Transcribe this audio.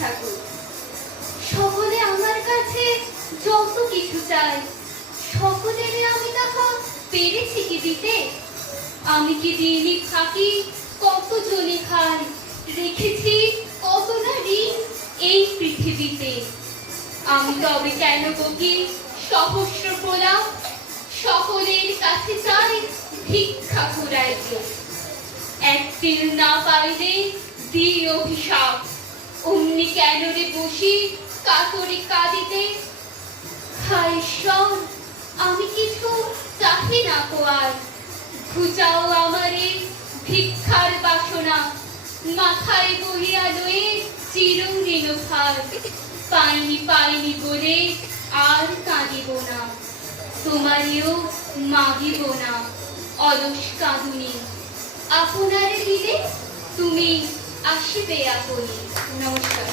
ঠাকুর। সকলে আমার কাছে যত কিছু চাই, সকলের আমি তাহা পেরেছি কি দিতে? আমি কি দিইনি থাকি, কত জনে খাই, রেখেছি কত না ঋণ এই পৃথিবীতে। আমি তবে কেন বকি সহস্র প্রলাপ, সকলের কাছে চাই ভিক্ষা ফুরাইতে। একদিন না পাইলে দিই অভিশাপ, অমনি কেন রে বসি কাতরে কাঁদিতে। হায় ঈশ্বর, আমি কিছু চাহি না কো আর, ঘুচাও আমারে ভিক্ষার বাসনা, মাথায় বহিয়া লয়ে চিরঋণ ভার। পাইনি পাইনি বলে আর কাঁদিব না, তোমারিও মাগিব না অলস কাঁদুনি। আপনারে দিলে তুমি আসিবে আপনি। নমস্কার।